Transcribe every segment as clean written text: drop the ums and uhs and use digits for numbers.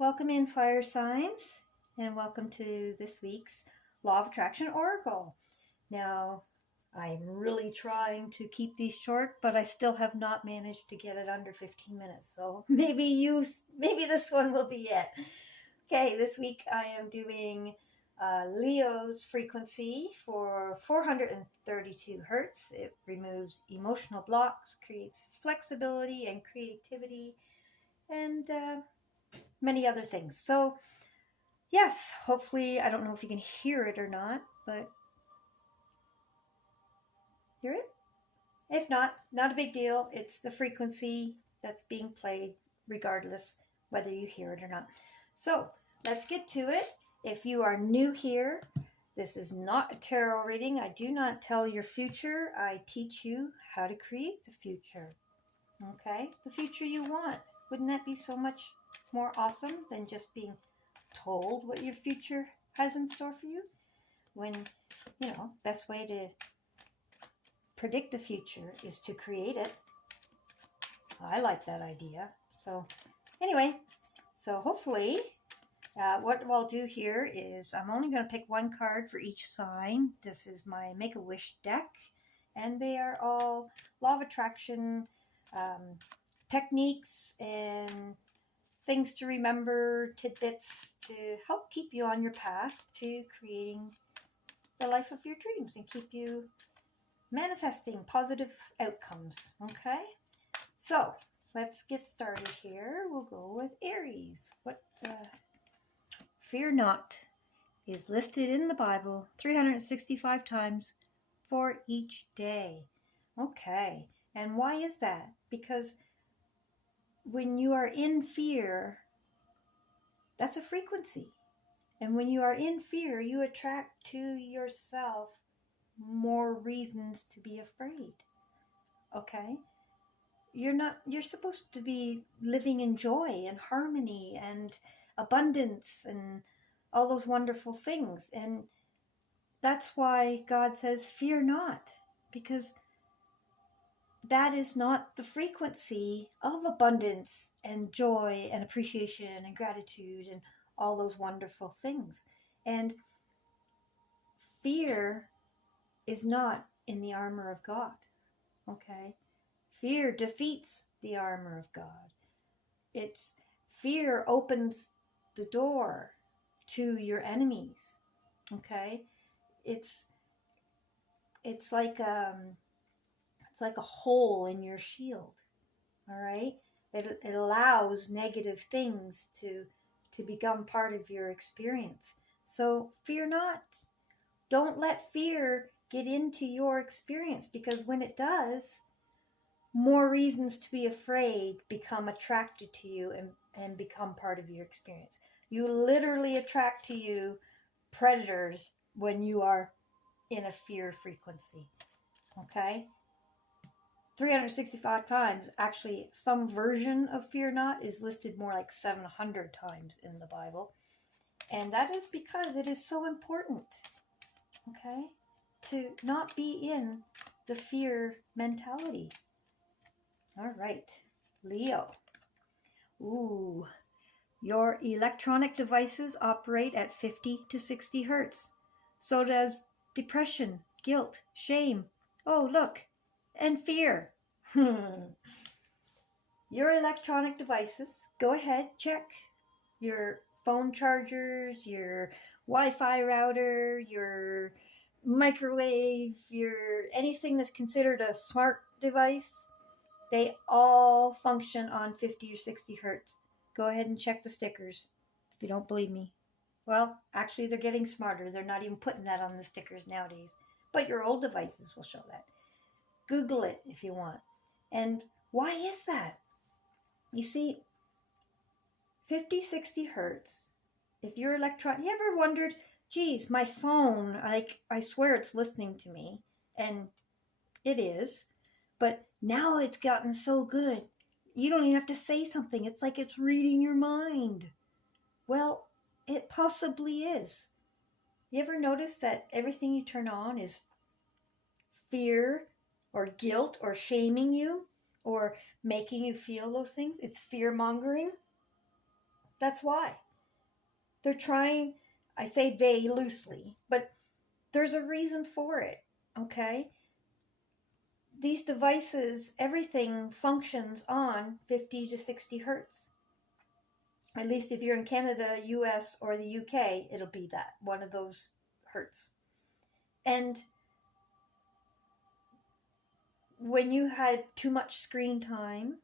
Welcome in, fire signs, and welcome to this week's Law of Attraction Oracle. Now, I'm really trying to keep these short, but I still have not managed to get it under 15 minutes. So maybe this one will be it. Okay, this week I am doing Leo's frequency for 432 hertz. It removes emotional blocks, creates flexibility and creativity, and many other things. So yes, hopefully, I don't know if you can hear it or not, but hear it? If not, not a big deal. It's the frequency that's being played regardless whether you hear it or not. So let's get to it. If you are new here, this is not a tarot reading. I do not tell your future. I teach you how to create the future. Okay? The future you want. Wouldn't that be so much more awesome than just being told what your future has in store for you? When, best way to predict the future is to create it. I like that idea. So anyway, hopefully what I'll do here is I'm only going to pick one card for each sign. This is my Make-A-Wish deck, and they are all Law of Attraction techniques and things to remember, tidbits to help keep you on your path to creating the life of your dreams and keep you manifesting positive outcomes. Okay, so let's get started here. We'll go with Aries. Fear not is listed in the Bible 365 times for each day. Okay, and why is that? Because when you are in fear, that's a frequency. And when you are in fear, you attract to yourself more reasons to be afraid. Okay? You're supposed to be living in joy and harmony and abundance and all those wonderful things. And that's why God says, fear not, because that is not the frequency of abundance and joy and appreciation and gratitude and all those wonderful things. And fear is not in the armor of God. Okay? Fear defeats the armor of God. Fear opens the door to your enemies. Okay? It's like a hole in your shield. All right? It allows negative things to become part of your experience. So fear not. Don't let fear get into your experience, because when it does, more reasons to be afraid become attracted to you and become part of your experience. You literally attract to you predators when you are in a fear frequency. Okay? 365 times. Actually, some version of fear not is listed more like 700 times in the Bible. And that is because it is so important, okay, to not be in the fear mentality. All right, Leo. Ooh, your electronic devices operate at 50 to 60 hertz. So does depression, guilt, shame. Oh, look, and fear. Your electronic devices, go ahead, check your phone chargers, your Wi-Fi router, your microwave, anything that's considered a smart device. They all function on 50 or 60 hertz. Go ahead and check the stickers if you don't believe me. Well, actually, they're getting smarter. They're not even putting that on the stickers nowadays. But your old devices will show that. Google it if you want. And why is that? You see, 50, 60 hertz, if you're electronic, you ever wondered, geez, my phone, I swear it's listening to me. And it is. But now it's gotten so good, you don't even have to say something. It's like it's reading your mind. Well, it possibly is. You ever notice that everything you turn on is fear or guilt or shaming you or making you feel those things? It's fear-mongering. That's why. They're trying, I say they loosely, but there's a reason for it, okay? These devices, everything functions on 50 to 60 hertz. At least if you're in Canada, US, or the UK, it'll be that, one of those hertz. And when you had too much screen time,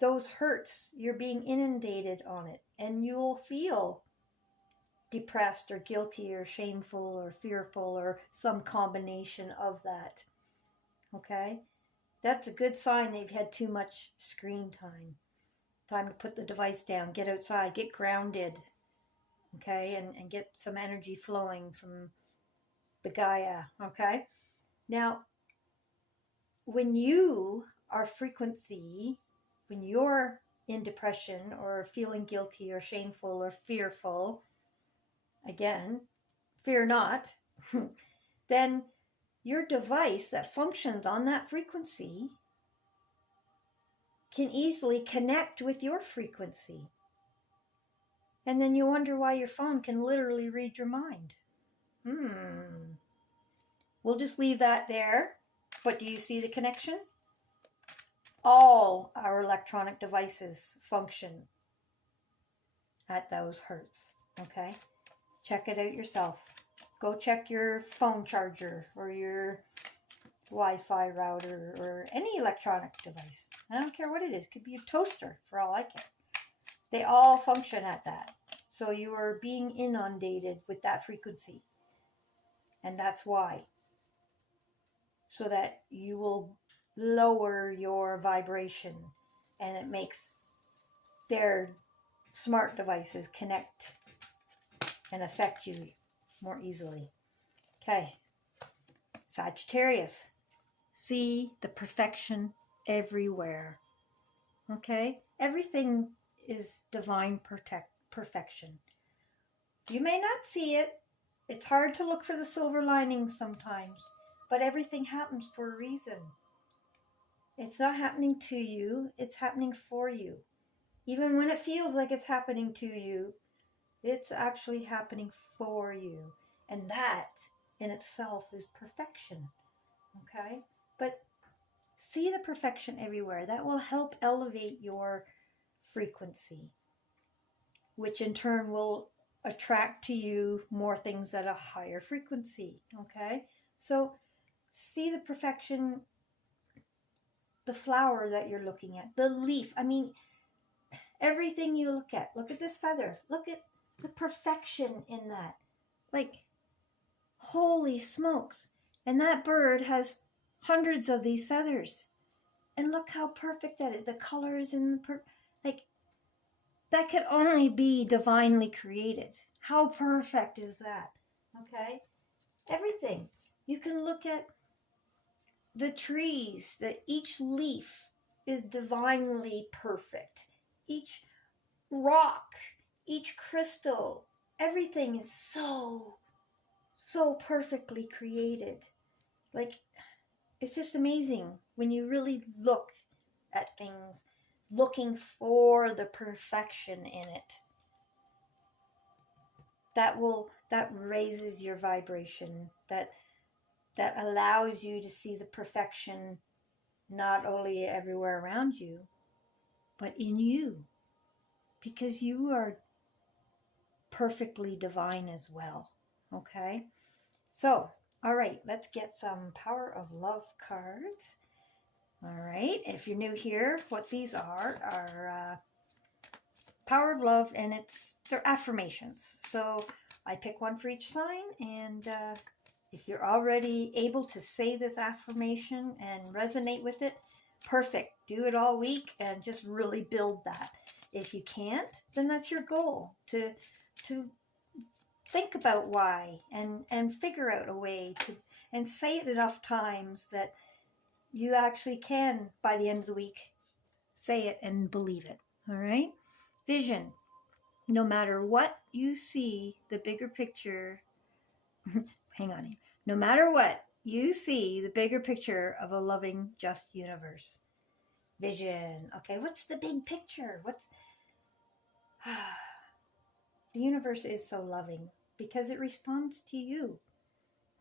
those hertz, you're being inundated on it, and you'll feel depressed or guilty or shameful or fearful or some combination of that. Okay? That's a good sign that you've had too much screen time. Time to put the device down, get outside, get grounded, okay, and get some energy flowing from the Gaia, okay? Now, when you are frequency, when you're in depression or feeling guilty or shameful or fearful, again, fear not, then your device that functions on that frequency can easily connect with your frequency. And then you wonder why your phone can literally read your mind. We'll just leave that there. But do you see the connection? All our electronic devices function at those hertz. Okay? Check it out yourself. Go check your phone charger or your Wi-Fi router or any electronic device. I don't care what it is. It could be a toaster for all I care. They all function at that. So you are being inundated with that frequency. And that's why. So that you will lower your vibration, and it makes their smart devices connect and affect you more easily. Okay. Sagittarius. See the perfection everywhere. Okay? Everything is divine perfection. You may not see it. It's hard to look for the silver lining sometimes, but everything happens for a reason. It's not happening to you, it's happening for you. Even when it feels like it's happening to you, it's actually happening for you. And that in itself is perfection. Okay? But see the perfection everywhere. That will help elevate your frequency, which in turn will attract to you more things at a higher frequency. Okay? So see the perfection, the flower that you're looking at, the leaf. I mean, everything you look at. Look at this feather. Look at the perfection in that. Like, holy smokes. And that bird has hundreds of these feathers. And look how perfect that is. The colors in the like, that could only be divinely created. How perfect is that? Okay? Everything. You can look at the trees, that each leaf is divinely perfect. Each rock, each crystal, everything is so perfectly created. Like, it's just amazing when you really look at things, looking for the perfection in it. That raises your vibration, that allows you to see the perfection not only everywhere around you, but in you, because you are perfectly divine as well. Okay? So, all right, let's get some Power of Love cards. All right, if you're new here, what these are Power of Love, and they're affirmations. So I pick one for each sign, and if you're already able to say this affirmation and resonate with it, perfect. Do it all week and just really build that. If you can't, then that's your goal, to think about why and figure out a way to, and say it enough times that you actually can, by the end of the week, say it and believe it. All right? Vision. No matter what you see, the bigger picture, hang on here. No matter what, you see the bigger picture of a loving, just universe. Vision. Okay, what's the big picture? The universe is so loving because it responds to you.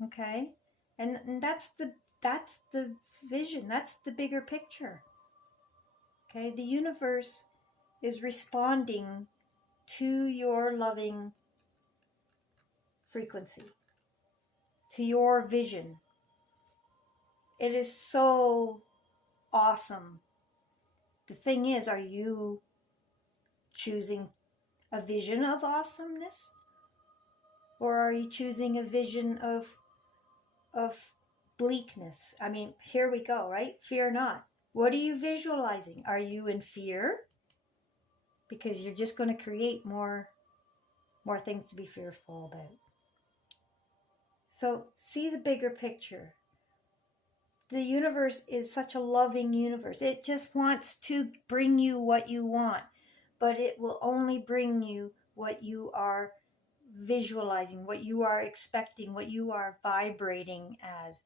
Okay? And that's the vision. That's the bigger picture. Okay? The universe is responding to your loving frequency, to your vision. It is so awesome. The thing is, are you choosing a vision of awesomeness? Or are you choosing a vision of bleakness? I mean, here we go, right? Fear not. What are you visualizing? Are you in fear? Because you're just going to create more things to be fearful about. So see the bigger picture. The universe is such a loving universe. It just wants to bring you what you want, but it will only bring you what you are visualizing, what you are expecting, what you are vibrating as.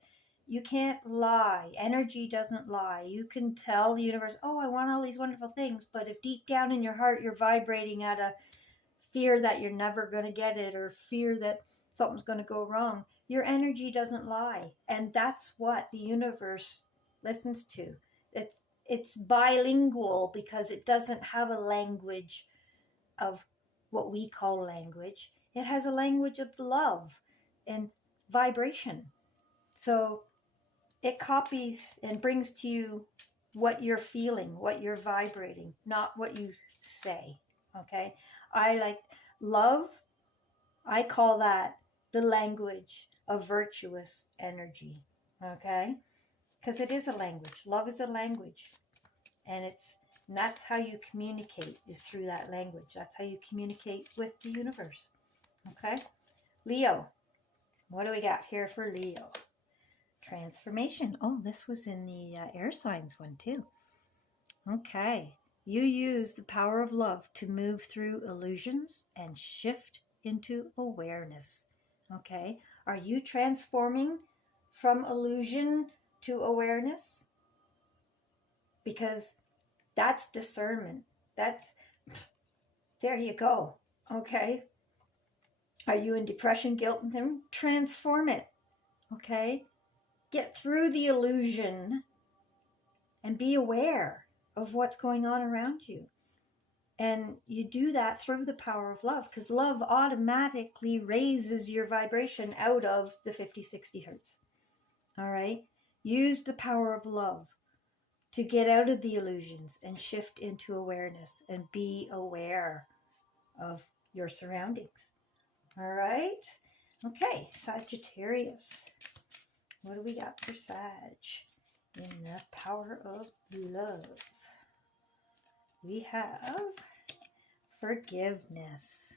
You can't lie. Energy doesn't lie. You can tell the universe, oh, I want all these wonderful things, but if deep down in your heart you're vibrating at a fear that you're never going to get it, or fear that something's going to go wrong, your energy doesn't lie. And that's what the universe listens to. It's bilingual because it doesn't have a language of what we call language. It has a language of love and vibration. So it copies and brings to you what you're feeling, what you're vibrating, not what you say. Okay? I like love. I call that the language of virtuous energy. Okay? Because it is a language. Love is a language. And that's how you communicate, is through that language. That's how you communicate with the universe. Okay? Leo. What do we got here for Leo? Transformation. Oh, this was in the air signs one too. Okay. You use the power of love to move through illusions and shift into awareness. Okay. Are you transforming from illusion to awareness? Because that's discernment. There you go. Okay. Are you in depression, guilt, and then transform it. Okay. Get through the illusion and be aware of what's going on around you. And you do that through the power of love, because love automatically raises your vibration out of the 50, 60 hertz. All right. Use the power of love to get out of the illusions and shift into awareness and be aware of your surroundings. All right. Okay, Sagittarius. What do we got for Sag in the power of love? We have forgiveness.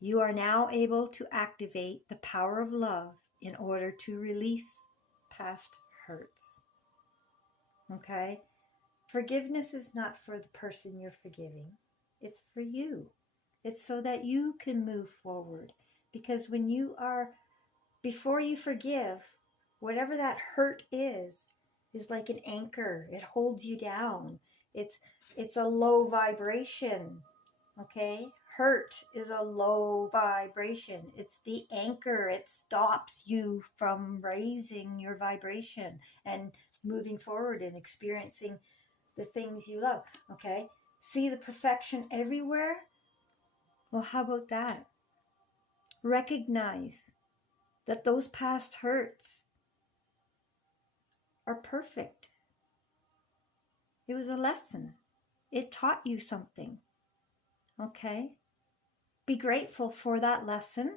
You are now able to activate the power of love in order to release past hurts. Okay? Forgiveness is not for the person you're forgiving. It's for you. It's so that you can move forward. Because before you forgive, whatever that hurt is like an anchor. It holds you down. It's a low vibration. Okay? Hurt is a low vibration. It's the anchor. It stops you from raising your vibration and moving forward and experiencing the things you love. Okay? See the perfection everywhere? Well, how about that? Recognize that those past hurts are perfect. It was a lesson. It taught you something. Okay? Be grateful for that lesson.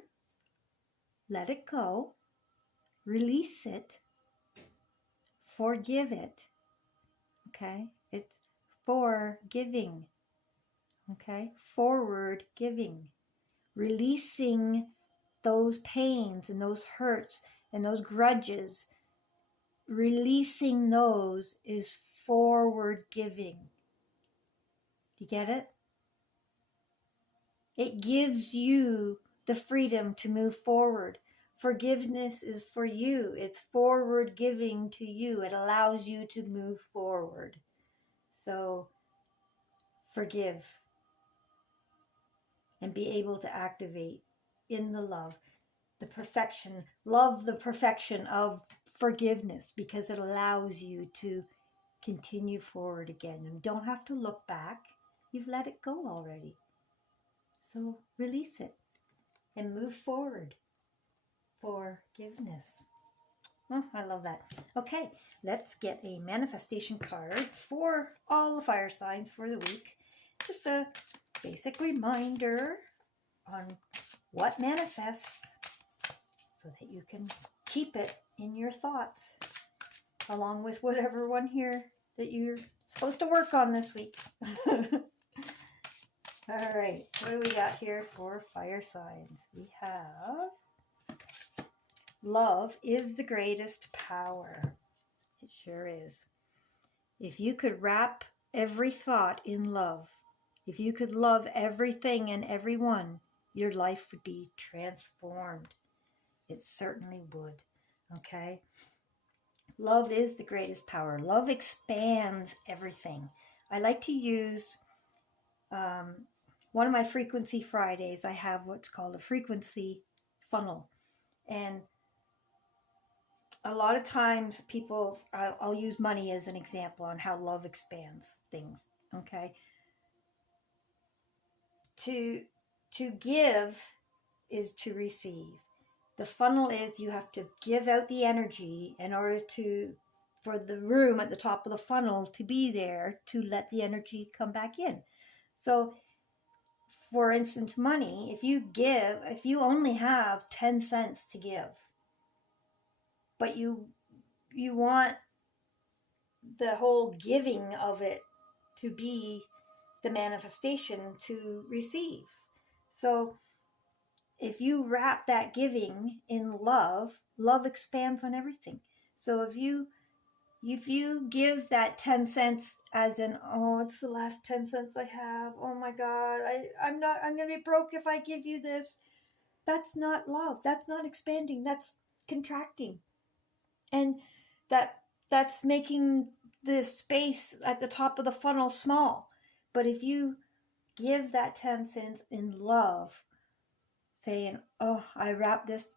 Let it go. Release it. Forgive it. Okay? It's forgiving. Okay? Forward giving. Releasing those pains and those hurts and those grudges. Releasing those is forward giving. Do you get it? It gives you the freedom to move forward. Forgiveness is for you. It's forward giving to you. It allows you to move forward. So forgive. and be able to activate in the love, the perfection, love the perfection of forgiveness, because it allows you to continue forward again. You don't have to look back. You've let it go already. So release it and move forward. Forgiveness. Oh, I love that. Okay, let's get a manifestation card for all the fire signs for the week. Just a basic reminder on what manifests so that you can keep it in your thoughts along with whatever one here that you're supposed to work on this week. All right, what do we got here for fire signs? We have love is the greatest power. It sure is. If you could wrap every thought in love, if you could love everything and everyone, your life would be transformed. It certainly would. Okay? Love is the greatest power. Love expands everything. I like to use one of my Frequency Fridays. I have what's called a frequency funnel. And a lot of times people, I'll use money as an example on how love expands things. Okay? To give is to receive. The funnel is you have to give out the energy in order for the room at the top of the funnel to be there to let the energy come back in. So, for instance, money, if you only have 10 cents to give, but you want the whole giving of it to be the manifestation to receive. So, if you wrap that giving in love, love expands on everything. So if you give that 10 cents as in, oh, it's the last 10 cents I have. Oh my God, I'm going to be broke if I give you this. That's not love. That's not expanding. That's contracting. And that's making the space at the top of the funnel small. But if you give that 10 cents in love, saying, oh, I wrap this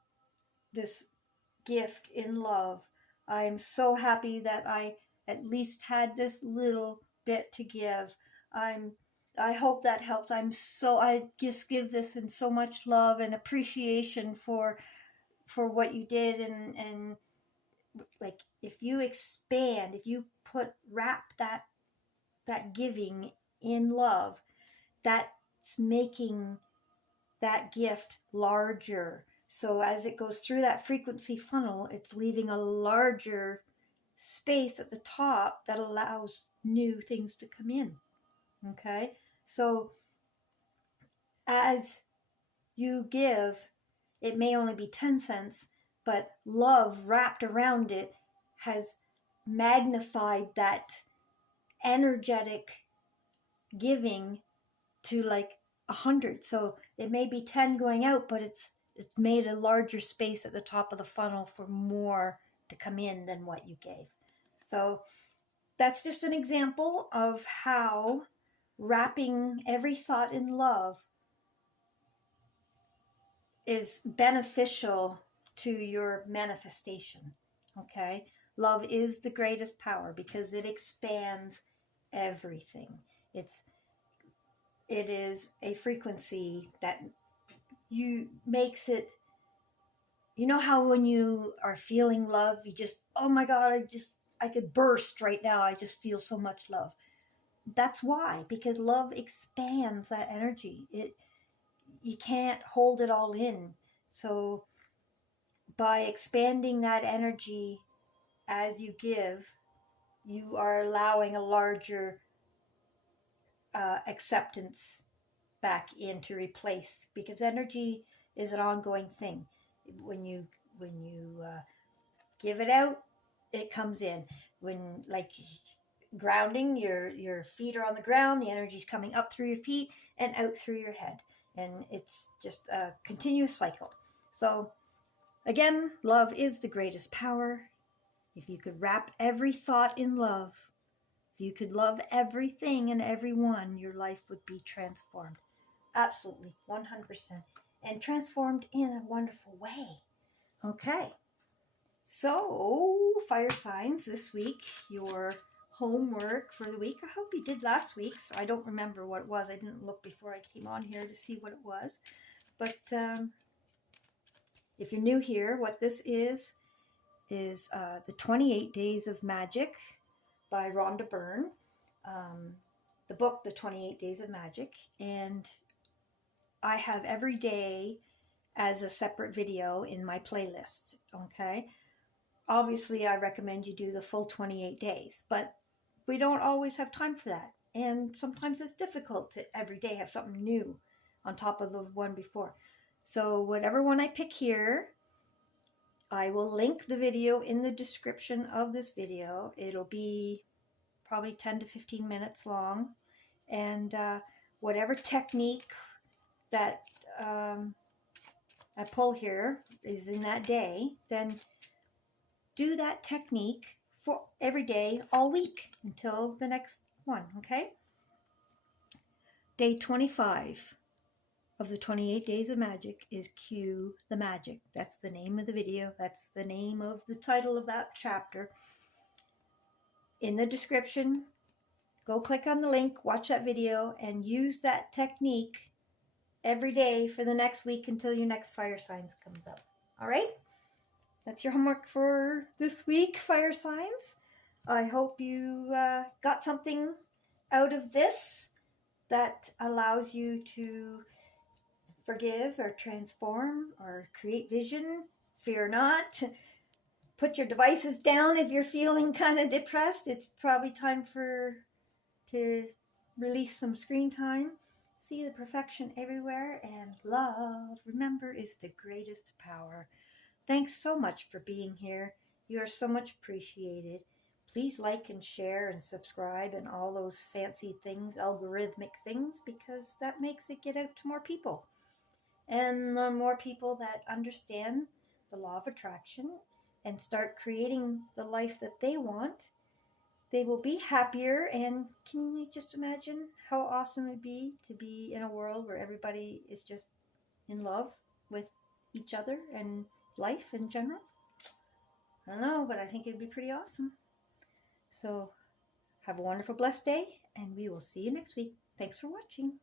gift in love. I am so happy that I at least had this little bit to give. I hope that helps. I just give this in so much love and appreciation for what you did, and like if you expand, if you wrap that giving in love, that's making that gift larger. So as it goes through that frequency funnel, it's leaving a larger space at the top that allows new things to come in. Okay? So as you give, it may only be 10 cents, but love wrapped around it has magnified that energetic giving to like 100. So it may be 10 going out, but it's made a larger space at the top of the funnel for more to come in than what you gave. So that's just an example of how wrapping every thought in love is beneficial to your manifestation. Okay? Love is the greatest power because it expands everything. It is a frequency that makes it, you know how when you are feeling love, you just, oh my God, I could burst right now. I just feel so much love. That's why, because love expands that energy. You can't hold it all in. So by expanding that energy as you give, you are allowing a larger acceptance back in to replace, because energy is an ongoing thing. When you give it out, it comes in. When like grounding, your feet are on the ground, the energy's coming up through your feet and out through your head, and it's just a continuous cycle. So again, love is the greatest power. If you could wrap every thought in love, if you could love everything and everyone, your life would be transformed. Absolutely, 100%. And transformed in a wonderful way. Okay. So, fire signs this week, your homework for the week. I hope you did last week's. I don't remember what it was. I didn't look before I came on here to see what it was. But if you're new here, what this is the 28 Days of Magic by Rhonda Byrne. The book, The 28 Days of Magic. And I have every day as a separate video in my playlist, okay? Obviously, I recommend you do the full 28 days, but we don't always have time for that. And sometimes it's difficult to every day have something new on top of the one before. So whatever one I pick here, I will link the video in the description of this video. It'll be probably 10 to 15 minutes long. And whatever technique that I pull here is in that day, then do that technique for every day, all week, until the next one, okay? Day 25 of the 28 Days of Magic is Cue the Magic. That's the name of the video. That's the name of the title of that chapter. In the description, go click on the link, watch that video, and use that technique every day for the next week until your next fire signs comes up. All right? That's your homework for this week, fire signs. I hope you got something out of this that allows you to forgive or transform or create vision. Fear not. Put your devices down if you're feeling kind of depressed. It's probably time to release some screen time. See the perfection everywhere, and love, remember, is the greatest power. Thanks so much for being here. You are so much appreciated. Please like and share and subscribe and all those fancy things, algorithmic things, because that makes it get out to more people. And the more people that understand the law of attraction and start creating the life that they want, they will be happier. And can you just imagine how awesome it would be to be in a world where everybody is just in love with each other and life in general? I don't know, but I think it'd be pretty awesome. So have a wonderful, blessed day, and we will see you next week. Thanks for watching.